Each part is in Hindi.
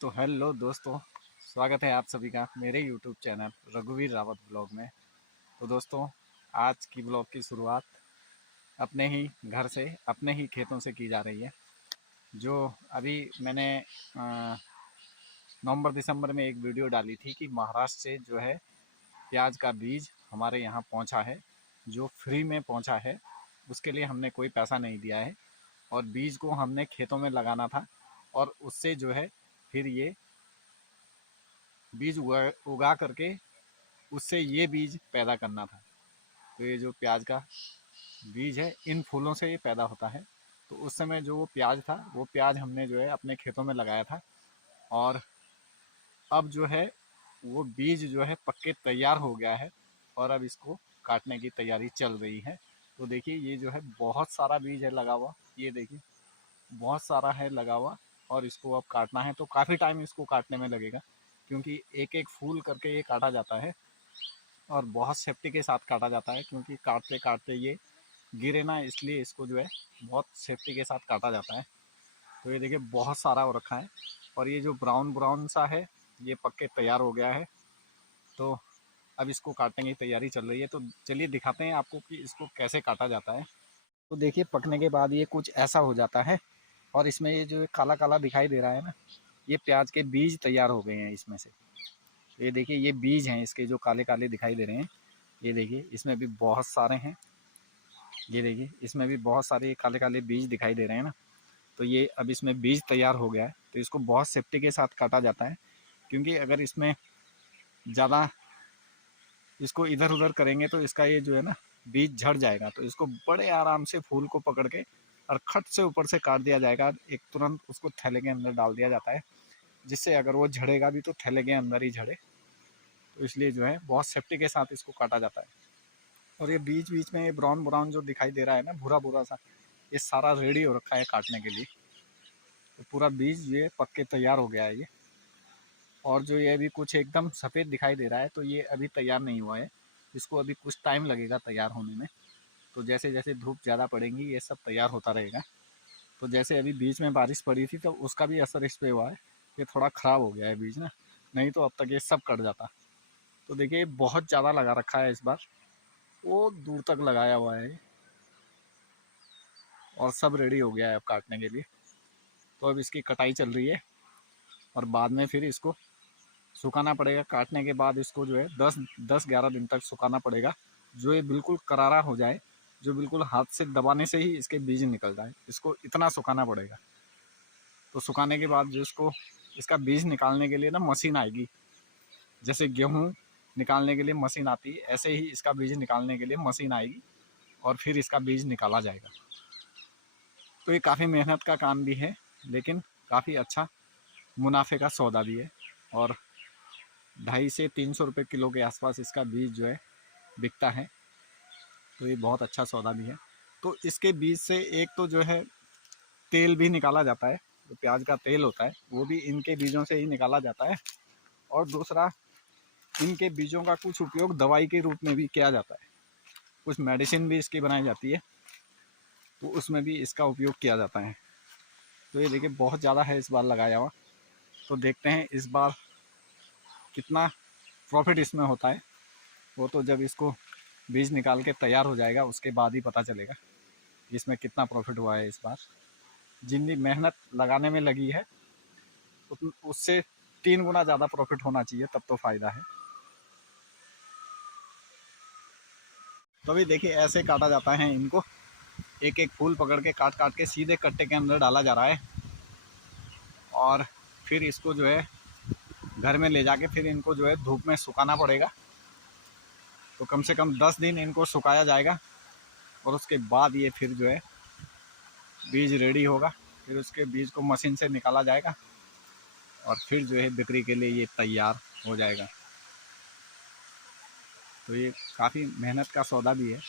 तो हेलो दोस्तों, स्वागत है आप सभी का मेरे यूट्यूब चैनल रघुवीर रावत ब्लॉग में। तो दोस्तों, आज की ब्लॉग की शुरुआत अपने ही घर से, अपने ही खेतों से की जा रही है। जो अभी मैंने नवंबर दिसंबर में एक वीडियो डाली थी कि महाराष्ट्र से जो है प्याज का बीज हमारे यहाँ पहुँचा है, जो फ्री में पहुँचा है। उसके लिए हमने कोई पैसा नहीं दिया है और बीज को हमने खेतों में लगाना था और उससे जो है फिर ये बीज उगा करके उससे ये बीज पैदा करना था। तो ये जो प्याज का बीज है, इन फूलों से ये पैदा होता है। तो उस समय जो वो प्याज था, वो प्याज हमने जो है अपने खेतों में लगाया था और अब जो है वो बीज जो है पक्के तैयार हो गया है और अब इसको काटने की तैयारी चल रही है। तो देखिए, ये जो है बहुत सारा बीज है लगा हुआ, ये देखिए बहुत सारा है लगा हुआ और इसको अब काटना है। तो काफ़ी टाइम इसको काटने में लगेगा क्योंकि एक एक फूल करके ये काटा जाता है और बहुत सेफ्टी के साथ काटा जाता है, क्योंकि काटते काटते ये गिरे ना, इसलिए इसको जो है बहुत सेफ्टी के साथ काटा जाता है। तो ये देखिए बहुत सारा हो रखा है और ये जो ब्राउन ब्राउन सा है ये पक्के तैयार हो गया है। तो अब इसको काटने की तैयारी चल रही है। तो चलिए दिखाते हैं आपको कि इसको कैसे काटा जाता है। तो देखिए, पकने के बाद ये कुछ ऐसा हो जाता है और इसमें ये जो काला काला दिखाई दे रहा है ना, ये प्याज के बीज तैयार हो गए हैं इसमें से। ये देखिए, ये बीज हैं इसके जो काले काले दिखाई दे रहे हैं। ये देखिए, इसमें भी बहुत सारे हैं। ये देखिए, इसमें भी बहुत सारे काले काले बीज दिखाई दे रहे हैं ना। तो ये अब इसमें बीज तैयार हो गया है। तो इसको बहुत सेफ्टी के साथ काटा जाता है, क्योंकि अगर इसमें ज़्यादा इसको इधर उधर करेंगे तो इसका ये जो है ना बीज झड़ जाएगा। तो इसको बड़े आराम से फूल को पकड़ के और खट से ऊपर से काट दिया जाएगा। एक तुरंत उसको थैले के अंदर डाल दिया जाता है, जिससे अगर वो झड़ेगा भी तो थैले के अंदर ही झड़े। तो इसलिए जो है बहुत सेफ्टी के साथ इसको काटा जाता है। और ये बीच बीच में ये ब्राउन ब्राउन जो दिखाई दे रहा है ना, भूरा भूरा सा, ये सारा रेडी हो रखा है काटने के लिए। तो पूरा बीज ये पक के तैयार हो गया है ये। और जो ये अभी कुछ एकदम सफ़ेद दिखाई दे रहा है, तो ये अभी तैयार नहीं हुआ है, इसको अभी कुछ टाइम लगेगा तैयार होने में। तो जैसे जैसे धूप ज़्यादा पड़ेंगी ये सब तैयार होता रहेगा। तो जैसे अभी बीच में बारिश पड़ी थी तो उसका भी असर इस पर हुआ है, ये थोड़ा ख़राब हो गया है बीज ना, नहीं तो अब तक ये सब कट जाता। तो देखिए, बहुत ज़्यादा लगा रखा है इस बार, वो दूर तक लगाया हुआ है और सब रेडी हो गया है अब काटने के लिए। तो अब इसकी कटाई चल रही है और बाद में फिर इसको सुखाना पड़ेगा। काटने के बाद इसको जो है 10-11 दिन तक सुखाना पड़ेगा, जो ये बिल्कुल करारा हो जाए, जो बिल्कुल हाथ से दबाने से ही इसके बीज निकल जाए, इसको इतना सुखाना पड़ेगा। तो सुखाने के बाद जो इसको इसका बीज निकालने के लिए ना मशीन आएगी, जैसे गेहूँ निकालने के लिए मशीन आती है, ऐसे ही इसका बीज निकालने के लिए मशीन आएगी और फिर इसका बीज निकाला जाएगा। तो ये काफ़ी मेहनत का काम भी है, लेकिन काफ़ी अच्छा मुनाफे का सौदा भी है। और 250 से 300 रुपये किलो के आसपास इसका बीज जो है बिकता है। तो ये बहुत अच्छा सौदा भी है। तो इसके बीज से एक तो जो है तेल भी निकाला जाता है, जो प्याज का तेल होता है वो भी इनके बीजों से ही निकाला जाता है। और दूसरा, इनके बीजों का कुछ उपयोग दवाई के रूप में भी किया जाता है, कुछ मेडिसिन भी इसकी बनाई जाती है, तो उसमें भी इसका उपयोग किया जाता है। तो ये देखिए बहुत ज़्यादा है इस बार लगाया हुआ। तो देखते हैं इस बार कितना प्रॉफिट इसमें होता है। वो तो जब इसको बीज निकाल के तैयार हो जाएगा उसके बाद ही पता चलेगा इसमें कितना प्रॉफिट हुआ है इस बार। जितनी मेहनत लगाने में लगी है उससे 3 गुना ज़्यादा प्रॉफिट होना चाहिए, तब तो फ़ायदा है। तो अभी देखिए ऐसे काटा जाता है इनको, एक एक फूल पकड़ के काट काट के सीधे कट्टे के अंदर डाला जा रहा है और फिर इसको जो है घर में ले जाके फिर इनको जो है धूप में सुखाना पड़ेगा। तो कम से कम 10 दिन इनको सुखाया जाएगा और उसके बाद ये फिर जो है बीज रेडी होगा। फिर उसके बीज को मशीन से निकाला जाएगा और फिर जो है बिक्री के लिए ये तैयार हो जाएगा। तो ये काफ़ी मेहनत का सौदा भी है,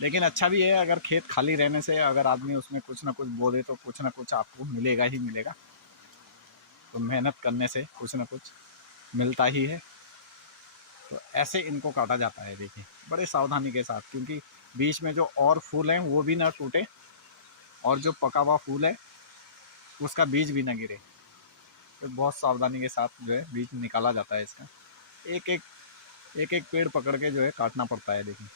लेकिन अच्छा भी है। अगर खेत खाली रहने से अगर आदमी उसमें कुछ ना कुछ बो दे तो कुछ ना कुछ आपको मिलेगा ही मिलेगा। तो मेहनत करने से कुछ ना कुछ मिलता ही है। तो ऐसे इनको काटा जाता है, देखिए बड़े सावधानी के साथ, क्योंकि बीच में जो और फूल हैं वो भी ना टूटे और जो पका हुआ फूल है उसका बीज भी ना गिरे। तो बहुत सावधानी के साथ जो है बीज निकाला जाता है इसका। एक एक पेड़ पकड़ के जो है काटना पड़ता है देखिए,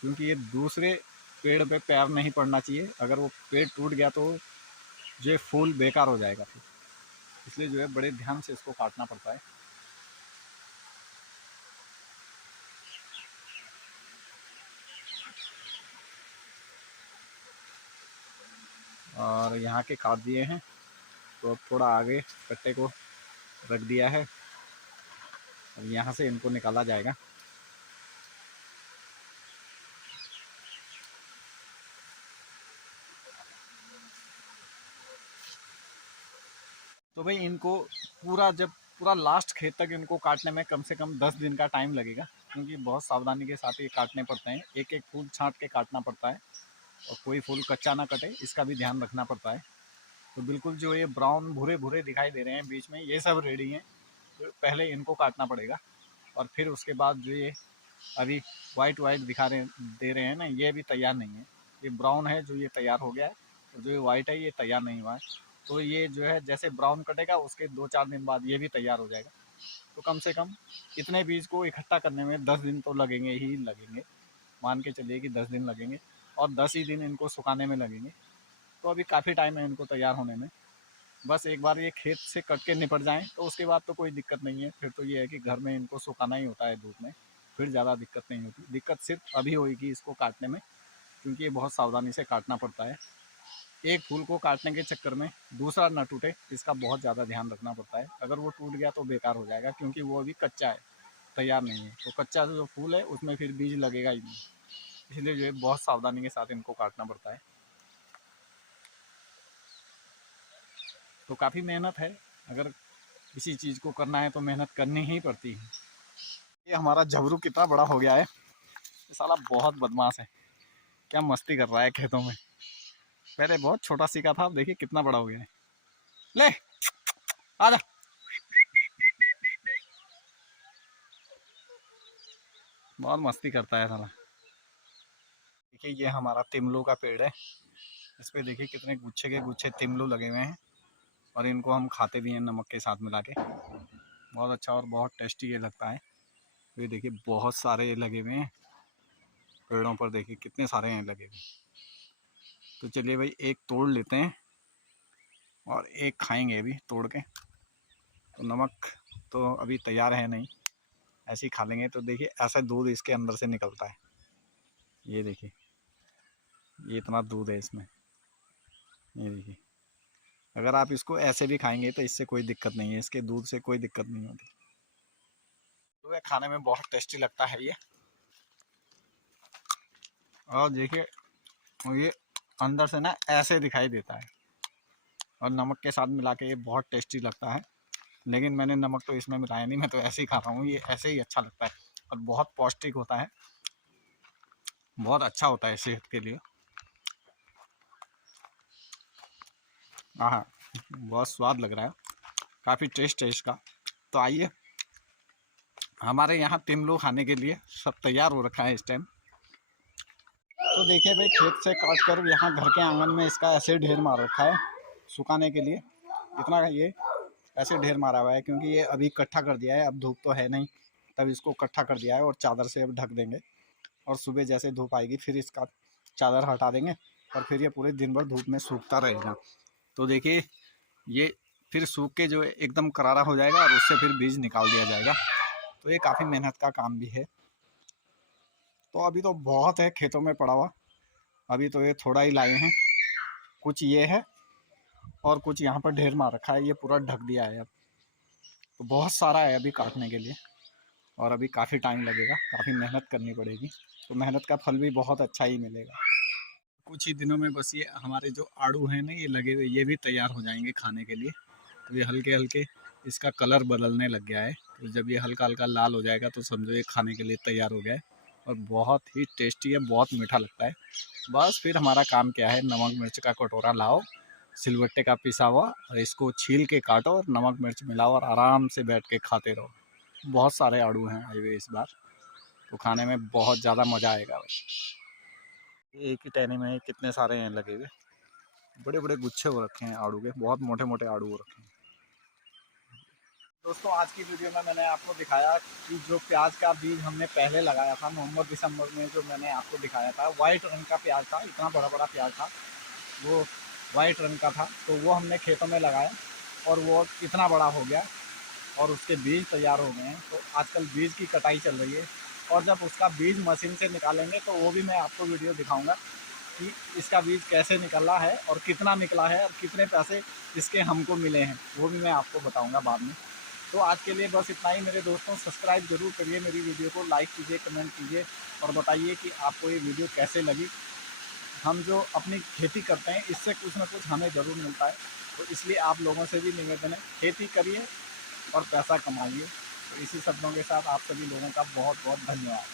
क्योंकि ये दूसरे पेड़ पे पैर नहीं पड़ना चाहिए। अगर वो पेड़ टूट गया तो जो है फूल बेकार हो जाएगा फिर, इसलिए जो है बड़े ध्यान से इसको काटना पड़ता है। और यहाँ के काट दिए हैं, तो अब थोड़ा आगे कट्टे को रख दिया है, अब यहाँ से इनको निकाला जाएगा। तो भाई इनको जब पूरा लास्ट खेत तक इनको काटने में कम से कम 10 दिन का टाइम लगेगा, क्योंकि बहुत सावधानी के साथ ये काटने पड़ते हैं। एक एक फूल छांट के काटना पड़ता है और कोई फूल कच्चा ना कटे, इसका भी ध्यान रखना पड़ता है। तो बिल्कुल जो ये ब्राउन भूरे भूरे दिखाई दे रहे हैं बीच में, ये सब रेडी हैं। तो पहले इनको काटना पड़ेगा और फिर उसके बाद जो ये अभी वाइट दे रहे हैं ना, ये भी तैयार नहीं है। ये ब्राउन है जो ये तैयार हो गया है, और जो ये वाइट है ये तैयार नहीं हुआ है। तो ये जो है जैसे ब्राउन कटेगा उसके 2-4 दिन बाद ये भी तैयार हो जाएगा। तो कम से कम इतने बीज को इकट्ठा करने में 10 दिन तो लगेंगे ही लगेंगे, मान के चलिए कि 10 दिन लगेंगे, और 10 ही दिन इनको सुखाने में लगेंगे। तो अभी काफ़ी टाइम है इनको तैयार होने में। बस एक बार ये खेत से कट के निपट जाएं तो उसके बाद तो कोई दिक्कत नहीं है। फिर तो ये है कि घर में इनको सुखाना ही होता है धूप में, फिर ज़्यादा दिक्कत नहीं होती। दिक्कत सिर्फ अभी होगी इसको काटने में, क्योंकि ये बहुत सावधानी से काटना पड़ता है। एक फूल को काटने के चक्कर में दूसरा न टूटे, इसका बहुत ज़्यादा ध्यान रखना पड़ता है। अगर वो टूट गया तो बेकार हो जाएगा, क्योंकि वो अभी कच्चा है, तैयार नहीं है। तो कच्चा जो फूल है उसमें फिर बीज लगेगा ही नहीं, इसलिए जो है बहुत सावधानी के साथ इनको काटना पड़ता है। तो काफ़ी मेहनत है, अगर किसी चीज़ को करना है तो मेहनत करनी ही पड़ती है। ये हमारा झबरू कितना बड़ा हो गया है, ये साला बहुत बदमाश है, क्या मस्ती कर रहा है खेतों में। पहले बहुत छोटा सीखा था, अब देखिए कितना बड़ा हो गया है। ले आजा, बहुत मस्ती करता है साला। देखिए ये हमारा तिमलू का पेड़ है, इस पे देखिए कितने गुच्छे के गुच्छे तिमलू लगे हुए हैं, और इनको हम खाते भी हैं नमक के साथ मिला के। बहुत अच्छा और बहुत टेस्टी ये लगता है। ये देखिए बहुत सारे लगे हुए हैं पेड़ों पर, देखिए कितने सारे हैं लगे हुए। तो चलिए भाई एक तोड़ लेते हैं और एक खाएंगे अभी तोड़ के। तो नमक तो अभी तैयार है नहीं, ऐसे ही खा लेंगे। तो देखिए ऐसा दूध इसके अंदर से निकलता है, ये देखिए ये इतना दूध है इसमें, ये देखिए। अगर आप इसको ऐसे भी खाएंगे तो इससे कोई दिक्कत नहीं है, इसके दूध से कोई दिक्कत नहीं होती। तो ये खाने में बहुत टेस्टी लगता है ये। और देखिए ये अंदर से ना ऐसे दिखाई देता है, और नमक के साथ मिला के ये बहुत टेस्टी लगता है। लेकिन मैंने नमक तो इसमें मिलाया नहीं, मैं तो ऐसे ही खा रहा हूँ, ये ऐसे ही अच्छा लगता है। और बहुत पौष्टिक होता है, बहुत अच्छा होता है सेहत के लिए। हाँ, बहुत स्वाद लग रहा है, काफ़ी टेस्ट है इसका। तो आइए, हमारे यहाँ तिमलू खाने के लिए सब तैयार हो रखा है इस टाइम। तो देखिए भाई खेत से काट कर यहाँ घर के आंगन में इसका ऐसे ढेर मार रखा है सुखाने के लिए। इतना ये ऐसे ढेर मारा हुआ है क्योंकि ये अभी इकट्ठा कर दिया है, अब धूप तो है नहीं, तब इसको इकट्ठा कर दिया है और चादर से अब ढक देंगे। और सुबह जैसे धूप आएगी फिर इसका चादर हटा देंगे, और फिर ये पूरे दिन भर धूप में सूखता रहेगा। तो देखिए ये फिर सूख के जो एकदम करारा हो जाएगा और उससे फिर बीज निकाल दिया जाएगा। तो ये काफ़ी मेहनत का काम भी है। तो अभी तो बहुत है खेतों में पड़ा हुआ, अभी तो ये थोड़ा ही लाए हैं, कुछ ये है और कुछ यहाँ पर ढेर मार रखा है, ये पूरा ढक दिया है अब। तो बहुत सारा है अभी काटने के लिए, और अभी काफ़ी टाइम लगेगा, काफ़ी मेहनत करनी पड़ेगी। तो मेहनत का फल भी बहुत अच्छा ही मिलेगा। कुछ ही दिनों में बस ये हमारे जो आड़ू हैं ना ये लगे हुए, ये भी तैयार हो जाएंगे खाने के लिए। तो ये हल्के हल्के इसका कलर बदलने लग गया है, तो जब ये हल्का हल्का लाल हो जाएगा तो समझो ये खाने के लिए तैयार हो गया है, और बहुत ही टेस्टी है, बहुत मीठा लगता है। बस फिर हमारा काम क्या है, नमक मिर्च का कटोरा लाओ, सिलबट्टे का पिसा हुआ, और इसको छील के काटो और नमक मिर्च मिलाओ और आराम से बैठ के खाते रहो। बहुत सारे आड़ू हैं आए हुए इस बार, तो खाने में बहुत ज़्यादा मज़ा आएगा भाई। एक ही टहनी में कितने सारे हैं लगे हुए। बड़े बड़े गुच्छे हो रखे हैं आड़ू के, बहुत मोटे मोटे आड़ू हो रखे हैं। दोस्तों आज की वीडियो में मैंने आपको दिखाया कि जो प्याज का बीज हमने पहले लगाया था नवंबर दिसंबर में, जो मैंने आपको दिखाया था वाइट रंग का प्याज था, इतना बड़ा बड़ा प्याज था वो, वाइट रंग का था। तो वो हमने खेतों में लगाया और वो इतना बड़ा हो गया और उसके बीज तैयार हो गए हैं। तो आजकल बीज की कटाई चल रही है और जब उसका बीज मशीन से निकालेंगे तो वो भी मैं आपको वीडियो दिखाऊंगा कि इसका बीज कैसे निकला है और कितना निकला है और कितने पैसे इसके हमको मिले हैं, वो भी मैं आपको बताऊंगा बाद में। तो आज के लिए बस इतना ही मेरे दोस्तों। सब्सक्राइब जरूर करिए मेरी वीडियो को, लाइक कीजिए, कमेंट कीजिए और बताइए कि आपको ये वीडियो कैसे लगी। हम जो अपनी खेती करते हैं इससे कुछ ना कुछ हमें ज़रूर मिलता है, तो इसलिए आप लोगों से भी निवेदन है खेती करिए और पैसा कमाइए। तो इसी शब्दों के साथ आप सभी लोगों का बहुत बहुत धन्यवाद।